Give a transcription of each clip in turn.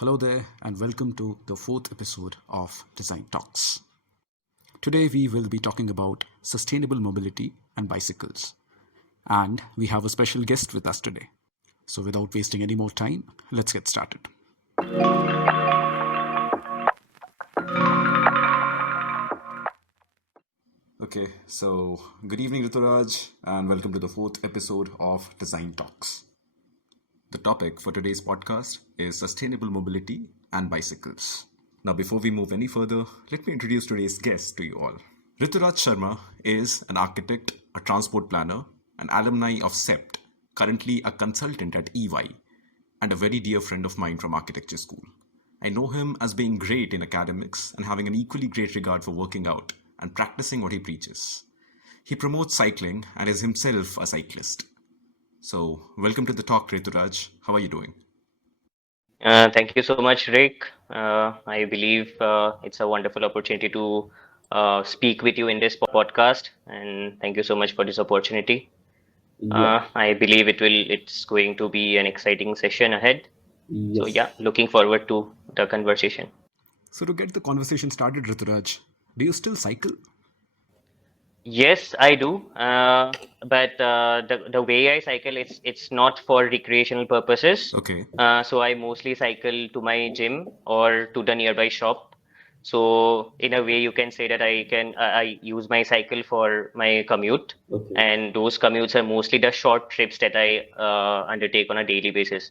Hello there, and welcome to the fourth episode of Design Talks. Today, we will be talking about sustainable mobility and bicycles. And we have a special guest with us today. So, without wasting any more time, let's get started. Okay, so good evening, Rituraj, and welcome to the fourth episode of Design Talks. The topic for today's podcast is sustainable mobility and bicycles. Now, before we move any further, let me introduce today's guest to you all. Rituraj Sarma is an architect, a transport planner, an alumni of CEPT, currently a consultant at EY, and a very dear friend of mine from architecture school. I know him as being great in academics and having an equally great regard for working out and practicing what he preaches. He promotes cycling and is himself a cyclist. So, welcome to the talk, Rituraj. How are you doing? Thank you so much, Rick. I believe it's a wonderful opportunity to speak with you in this podcast, and thank you so much for this opportunity. Yeah, I believe it's going to be an exciting session ahead. So yes. yeah, looking forward to the conversation. So, to get the conversation started, Rituraj, do you still cycle? Yes, I do. But the way I cycle, it's not for recreational purposes. Okay. So I mostly cycle to my gym or to the nearby shop. So in a way, you can say that I use my cycle for my commute, Okay. and those commutes are mostly the short trips that I undertake on a daily basis.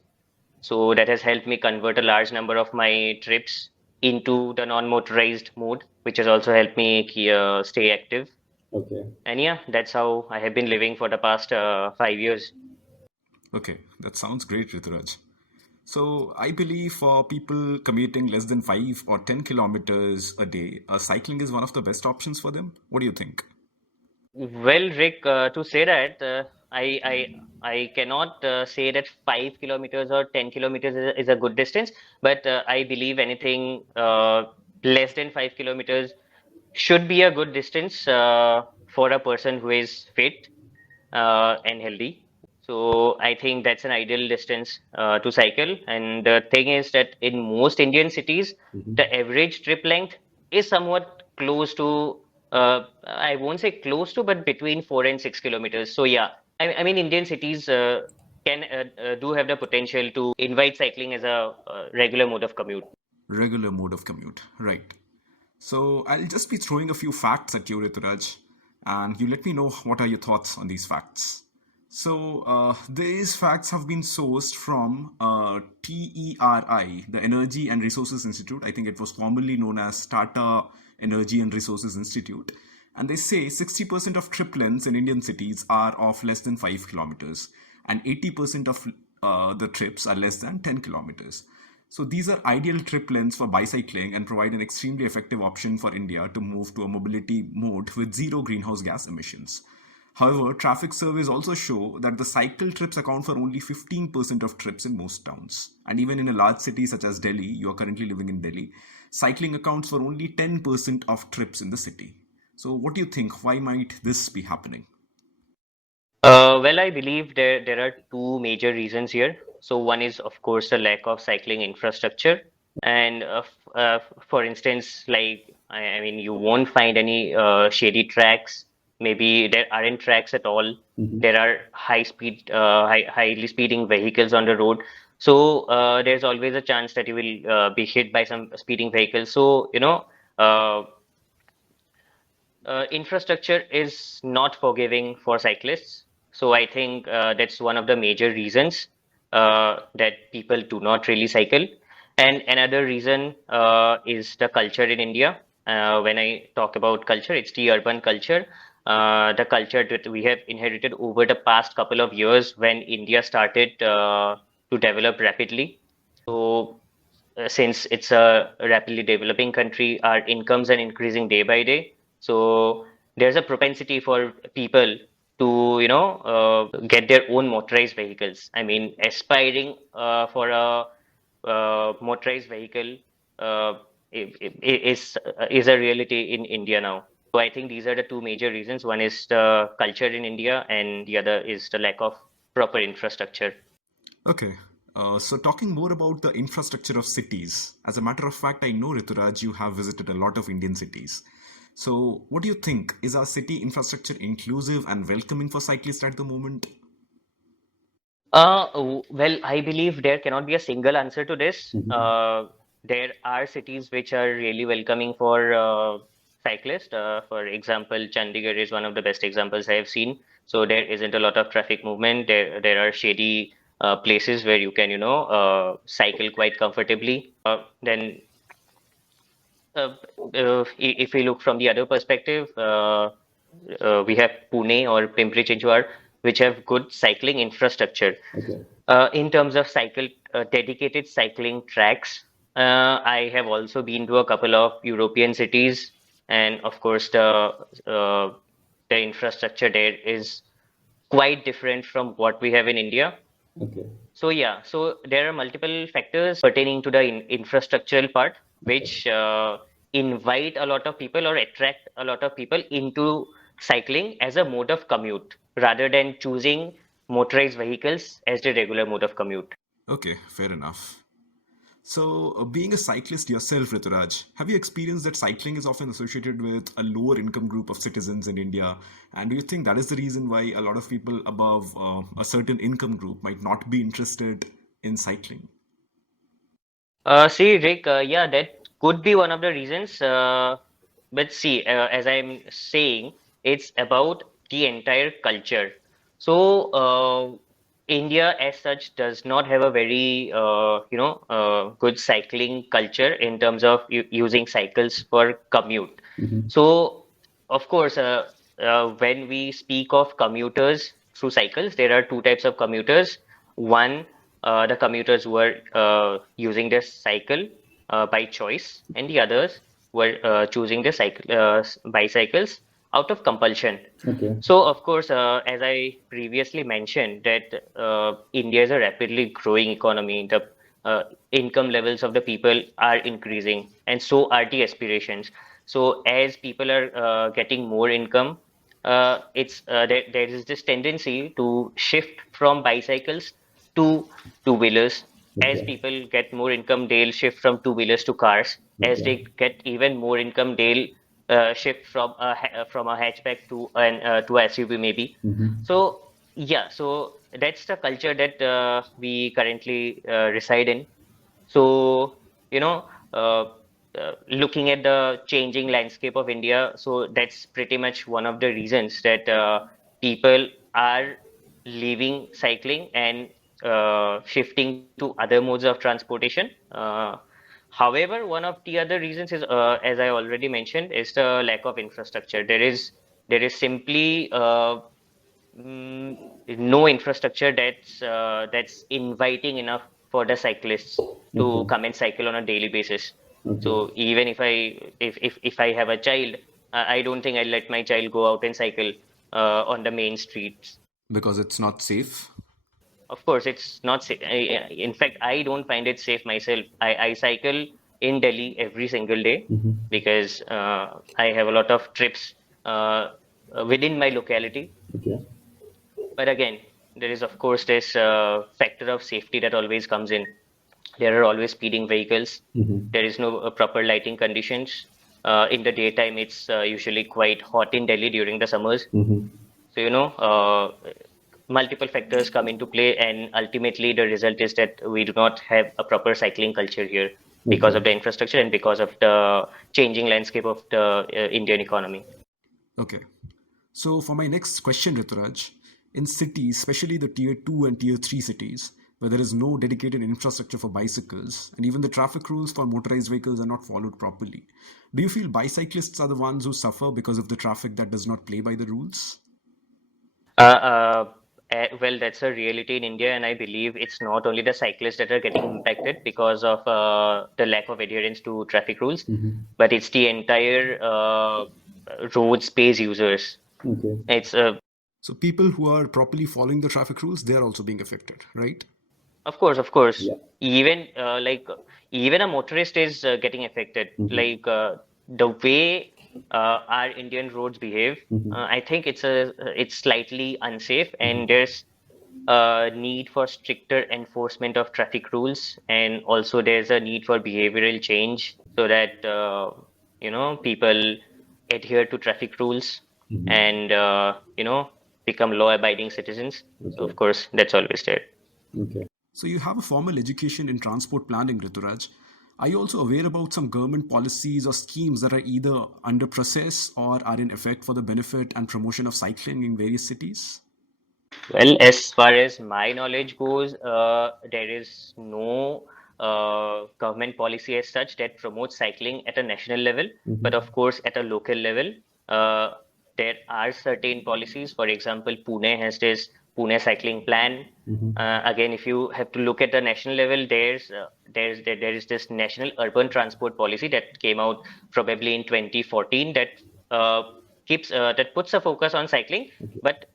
So that has helped me convert a large number of my trips into the non-motorized mode, which has also helped me stay active. Okay. And yeah, that's how I have been living for the past 5 years. Okay, that sounds great, Rituraj. So, I believe for people commuting less than 5 or 10 kilometers a day, cycling is one of the best options for them. What do you think? Well, Rick, to say that, I cannot say that 5 kilometers or 10 kilometers is a good distance, but I believe anything less than 5 kilometers should be a good distance for a person who is fit and healthy. So I think that's an ideal distance to cycle. And the thing is that in most Indian cities, Hmm. the average trip length is somewhat close to, I won't say close to, but between 4 and 6 kilometers. So yeah, I mean, Indian cities can do have the potential to invite cycling as a regular mode of commute. Regular mode of commute, right. So, I'll just be throwing a few facts at you, Rituraj, and you let me know what are your thoughts on these facts. So, these facts have been sourced from TERI, the Energy and Resources Institute. I think it was formerly known as Tata Energy and Resources Institute. And they say 60% of trip lengths in Indian cities are of less than 5 kilometers, and 80% of the trips are less than 10 kilometers. So these are ideal trip lengths for bicycling and provide an extremely effective option for India to move to a mobility mode with zero greenhouse gas emissions. However, traffic surveys also show that the cycle trips account for only 15% of trips in most towns. And even in a large city such as Delhi, you are currently living in Delhi, cycling accounts for only 10% of trips in the city. So, what do you think? Why might this be happening? Well, I believe there are two major reasons here. So one is, of course, the lack of cycling infrastructure. And for instance, like I mean, you won't find any shady tracks. Maybe there aren't tracks at all. Hmm. There are highly speeding vehicles on the road. So there's always a chance that you will be hit by some speeding vehicles. So, uh, infrastructure is not forgiving for cyclists. So I think that's one of the major reasons that people do not really cycle. And another reason is the culture in India. When I talk about culture, it's the urban culture, the culture that we have inherited over the past couple of years when India started to develop rapidly. So since it's a rapidly developing country, our incomes are increasing day by day. So there's a propensity for people to, get their own motorized vehicles. I mean, aspiring for a motorized vehicle uh, is a reality in India now. So I think these are the two major reasons. One is the culture in India, and the other is the lack of proper infrastructure. Okay. So, talking more about the infrastructure of cities, as a matter of fact, I know Rituraj, you have visited a lot of Indian cities. So, what do you think? Is our city infrastructure inclusive and welcoming for cyclists at the moment? Well, I believe there cannot be a single answer to this. Mm-hmm. There are cities which are really welcoming for cyclists. For example, Chandigarh is one of the best examples I have seen. So there isn't a lot of traffic movement. There are shady places where you can, cycle quite comfortably. Then uh, if we look from the other perspective, we have Pune or Pimpri Chinchwad, which have good cycling infrastructure. Okay. In terms of dedicated cycling tracks, I have also been to a couple of European cities, and of course, the infrastructure there is quite different from what we have in India. Okay. So yeah, so there are multiple factors pertaining to the infrastructural part, Okay. which invite a lot of people or attract a lot of people into cycling as a mode of commute rather than choosing motorized vehicles as the regular mode of commute. Okay, fair enough. So, being a cyclist yourself, Rituraj, have you experienced that cycling is often associated with a lower income group of citizens in India? And do you think that is the reason why a lot of people above a certain income group might not be interested in cycling? See, Rick, yeah, that could be one of the reasons. But see, as I'm saying, it's about the entire culture. So, India as such does not have a very, good cycling culture in terms of using cycles for commute. Mm-hmm. So, of course, when we speak of commuters through cycles, there are two types of commuters. One, the commuters were using their cycle by choice, and the others were choosing their bicycles out of compulsion. Okay. So, of course, as I previously mentioned, that India is a rapidly growing economy. The income levels of the people are increasing, and so are the aspirations. So, as people are getting more income, there is this tendency to shift from bicycles to two-wheelers. As Okay. people get more income, they'll shift from two-wheelers to cars. As Okay. they get even more income, they'll shift from from a hatchback to a SUV maybe. Mm-hmm. So yeah, so that's the culture that we currently reside in. So, you know, looking at the changing landscape of India, so that's pretty much one of the reasons that people are leaving cycling and shifting to other modes of transportation. However, one of the other reasons is, as I already mentioned, is the lack of infrastructure. There is simply mm, no infrastructure that's inviting enough for the cyclists to Okay. come and cycle on a daily basis. Okay. So even if I have a child, I don't think I'll let my child go out and cycle on the main streets. Because it's not safe. Of course, it's not safe. In fact, I don't find it safe myself. I cycle in Delhi every single day Mm-hmm. because I have a lot of trips within my locality. Okay. But again, there is of course this factor of safety that always comes in. There are always speeding vehicles. Mm-hmm. There is no proper lighting conditions. In the daytime, it's usually quite hot in Delhi during the summers. Mm-hmm. So, multiple factors come into play, and ultimately, the result is that we do not have a proper cycling culture here because Okay. of the infrastructure and because of the changing landscape of the Indian economy. Okay. So, for my next question, Rituraj, in cities, especially the tier 2 and tier 3 cities, where there is no dedicated infrastructure for bicycles, and even the traffic rules for motorized vehicles are not followed properly, do you feel bicyclists are the ones who suffer because of the traffic that does not play by the rules? Uh, uh, well, that's a reality in India, and I believe it's not only the cyclists that are getting impacted because of the lack of adherence to traffic rules, Mm-hmm. but it's the entire road space users. Okay. It's So, people who are properly following the traffic rules, they are also being affected, right? Of course, Yeah. even even a motorist is getting affected. Mm-hmm. The way our Indian roads behave, Mm-hmm. I think it's slightly unsafe, and there's need for stricter enforcement of traffic rules, and also there's a need for behavioral change so that people adhere to traffic rules Mm-hmm. and become law-abiding citizens. So Okay. of course, that's always there. Okay. So you have a formal education in transport planning, Rituraj. Are you also aware about some government policies or schemes that are either under process or are in effect for the benefit and promotion of cycling in various cities? Well, as far as my knowledge goes, there is no government policy as such that promotes cycling at a national level. But Mm-hmm. of course, at a local level, uh, there are certain policies. For example, Pune has this Pune cycling plan. Mm-hmm. Again, if you have to look at the national level, there is this national urban transport policy that came out probably in 2014 that uh, that puts a focus on cycling, Okay. but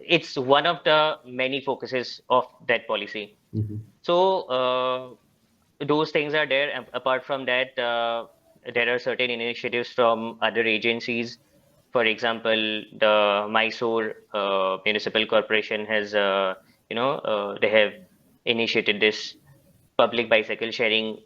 it's one of the many focuses of that policy. Mm-hmm. So those things are there. Apart from that, there are certain initiatives from other agencies. For example, the Mysore Municipal Corporation has, they have initiated this public bicycle sharing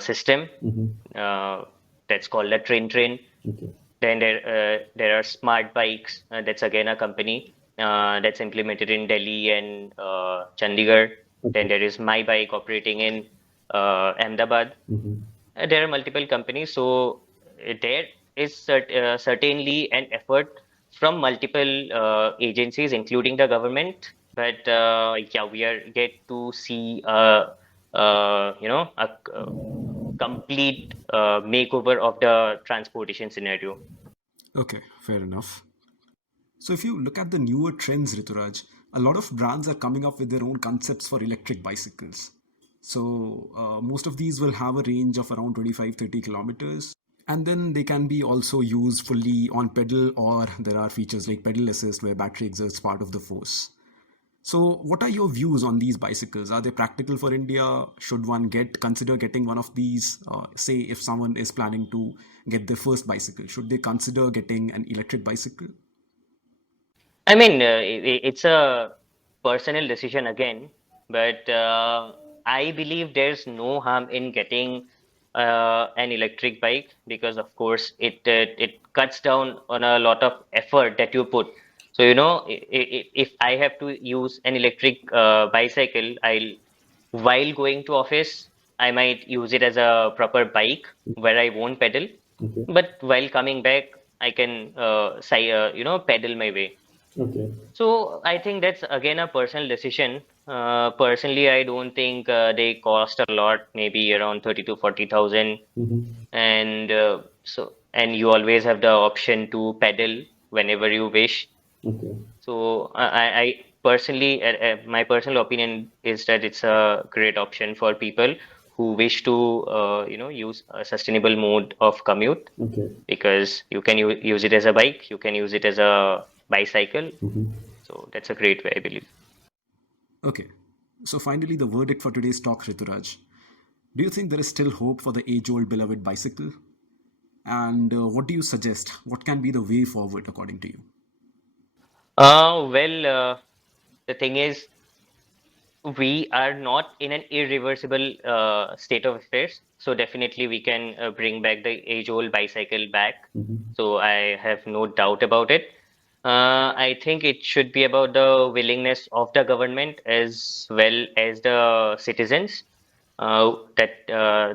system Mm-hmm. uh, that's called a train train. Okay. Then there are smart bikes. That's again a company that's implemented in Delhi and Chandigarh. Then Okay. there is My Bike operating in Ahmedabad. Mm-hmm. There are multiple companies, so there is certainly an effort from multiple agencies, including the government. But yeah, we are yet to see a complete makeover of the transportation scenario. Okay, fair enough. So if you look at the newer trends, Rituraj, a lot of brands are coming up with their own concepts for electric bicycles. So most of these will have a range of around 25-30 kilometers. And then they can be also used fully on pedal, or there are features like pedal assist where battery exerts part of the force. So what are your views on these bicycles? Are they practical for India? Should one consider getting one of these? Say if someone is planning to get their first bicycle, should they consider getting an electric bicycle? I mean, it's a personal decision again, but I believe there's no harm in getting an electric bike because, of course, it cuts down on a lot of effort that you put. So, if I have to use an electric bicycle, while going to office, I might use it as a proper bike where I won't pedal, Okay. but while coming back, I can, pedal my way. Okay. So I think that's again a personal decision. Personally, I don't think they cost a lot, maybe around 30 to 40,000, Mm-hmm. and and you always have the option to pedal whenever you wish. Okay. So I personally, my personal opinion is that it's a great option for people who wish to, use a sustainable mode of commute Okay. because you can use it as a bike, you can use it as a bicycle. Mm-hmm. So that's a great way, I believe. Okay. So finally, the verdict for today's talk, Rituraj. Do you think there is still hope for the age-old beloved bicycle? And what do you suggest? What can be the way forward according to you? Well, the thing is, we are not in an irreversible state of affairs. So definitely we can bring back the age-old bicycle back. Mm-hmm. So I have no doubt about it. I think it should be about the willingness of the government as well as the citizens. That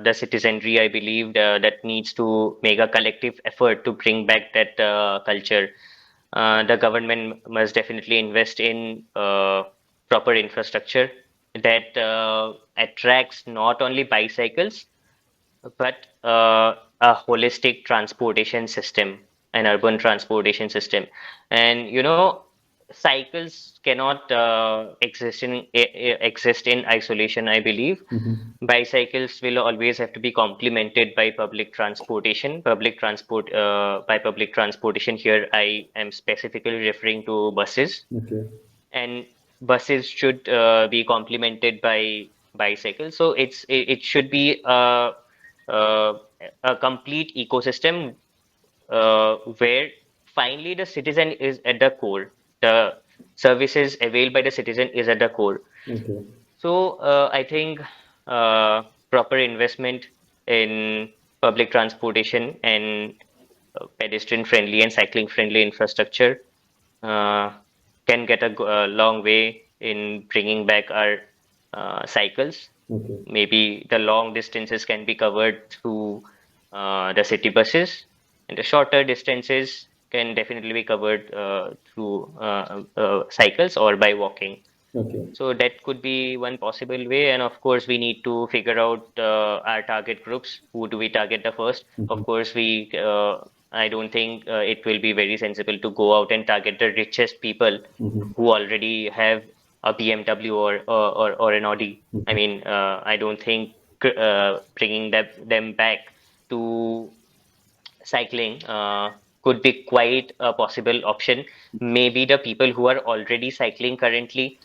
the citizenry, I believe, that needs to make a collective effort to bring back that culture. The government must definitely invest in proper infrastructure that attracts not only bicycles but a holistic transportation system, an urban transportation system. And cycles cannot exist in isolation, I believe. Mm-hmm. Bicycles will always have to be complemented by public transportation. By public transportation here, I am specifically referring to buses, Okay. and buses should be complemented by bicycles. So it should be uh, a complete ecosystem where finally the citizen is at the core. The services availed by the citizen is at the core. Okay. So I think proper investment in public transportation and pedestrian friendly and cycling friendly infrastructure uh, can get a long way in bringing back our cycles. Okay. Maybe the long distances can be covered through the city buses, and the shorter distances can definitely be covered through cycles or by walking. Okay. So that could be one possible way. And of course, we need to figure out our target groups. Who do we target the first? Of Mhm. course, I don't think it will be very sensible to go out and target the richest people Mhm. who already have a BMW or an Audi. I Mhm. mean, I don't think bringing them back to cycling could be quite a possible option. Maybe the people who are already cycling currently,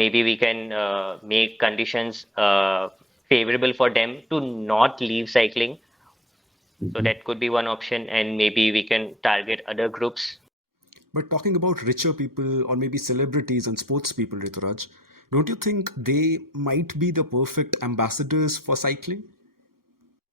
maybe we can make conditions favorable for them to not leave cycling. So Mhm. that could be one option, and maybe we can target other groups. But talking about richer people or maybe celebrities and sports people, Rituraj, don't you think they might be the perfect ambassadors for cycling?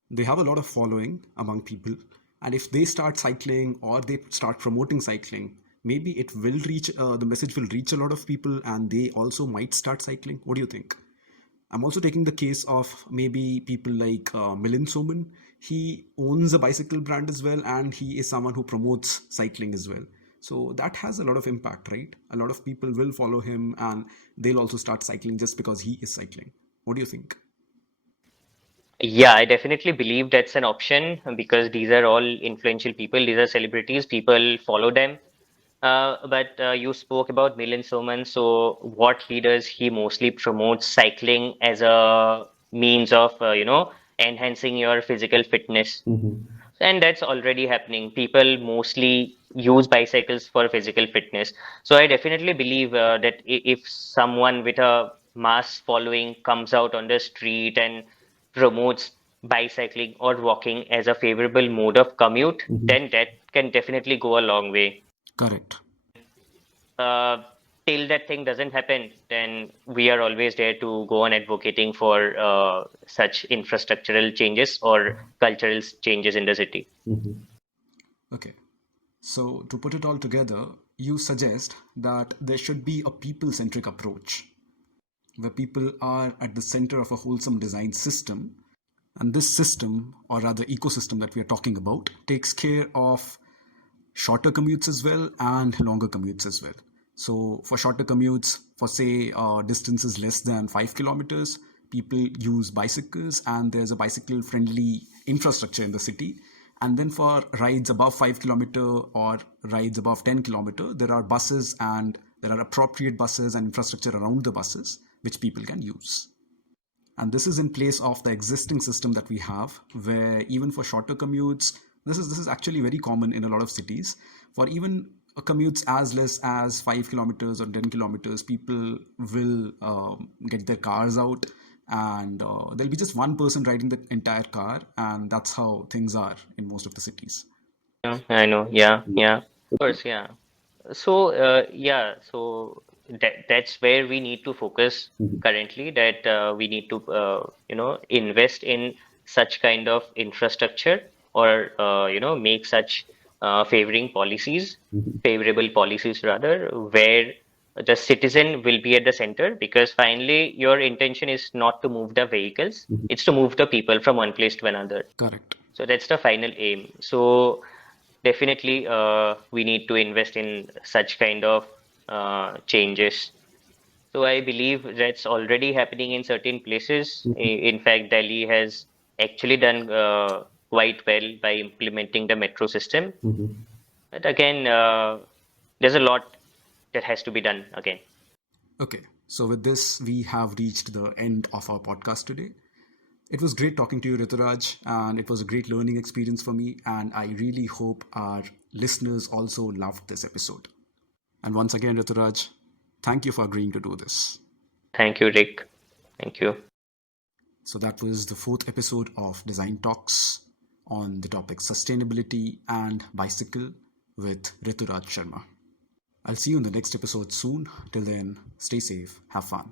They have a lot of following among people, and if they start cycling or they start promoting cycling, maybe it will reach the message will reach a lot of people, and they also might start cycling. What do you think? I'm also taking the case of maybe people like Milind Soman. He owns a bicycle brand as well, and he is someone who promotes cycling as well. So that has a lot of impact, right? A lot of people will follow him, and they'll also start cycling just because he is cycling. What do you think? Yeah, I definitely believe that's an option because these are all influential people. These are celebrities. People follow them. But you spoke about Milan Soman. So, what he does, he mostly promotes cycling as a means of, enhancing your physical fitness. Mhm. And that's already happening. People mostly use bicycles for physical fitness. So, I definitely believe that if someone with a mass following comes out on the street and promotes bicycling or walking as a favorable mode of commute, Mhm. then that can definitely go a long way. Correct. uh, till that thing doesn't happen, then we are always there to go on advocating for such infrastructural changes or cultural changes in the city. Mhm. Okay. So, to put it all together, you suggest that there should be a people centric approach where people are at the center of a wholesome design system. And this system, or rather ecosystem that we are talking about, takes care of shorter commutes as well and longer commutes as well. So, for shorter commutes, for say distances less than 5 kilometers, people use bicycles and there's a bicycle friendly infrastructure in the city. And then for rides above 5 kilometer or rides above 10 kilometer, there are buses and there are appropriate buses and infrastructure around the buses which people can use. And this is in place of the existing system that we have, where even for shorter commutes, this is actually very common in a lot of cities. For even commutes as less as 5 kilometers or 10 kilometers, people will get their cars out, and there'll be just one person riding the entire car, and that's how things are in most of the cities. Yeah, I know. Yeah, Yeah. yeah, of course, yeah. So, yeah, so that's where we need to focus Mhm. currently, that we need to, invest in such kind of infrastructure or, make such Mhm. favorable policies rather, where the citizen will be at the center because finally your intention is not to move the vehicles, Mhm. it's to move the people from one place to another. Correct. So that's the final aim. So definitely, we need to invest in such kind of changes. So I believe that's already happening in certain places. Mhm. In fact, Delhi has actually done quite well by implementing the metro system. Mhm. But again, there's a lot that has to be done again. Okay, so with this, we have reached the end of our podcast today. It was great talking to you, Rituraj, and it was a great learning experience for me. And I really hope our listeners also loved this episode. And once again, Rituraj, thank you for agreeing to do this. Thank you, Rick. Thank you. So, that was the fourth episode of Design Talks on the topic sustainability and bicycle with Rituraj Sharma. I'll see you in the next episode soon. Till then, stay safe, have fun.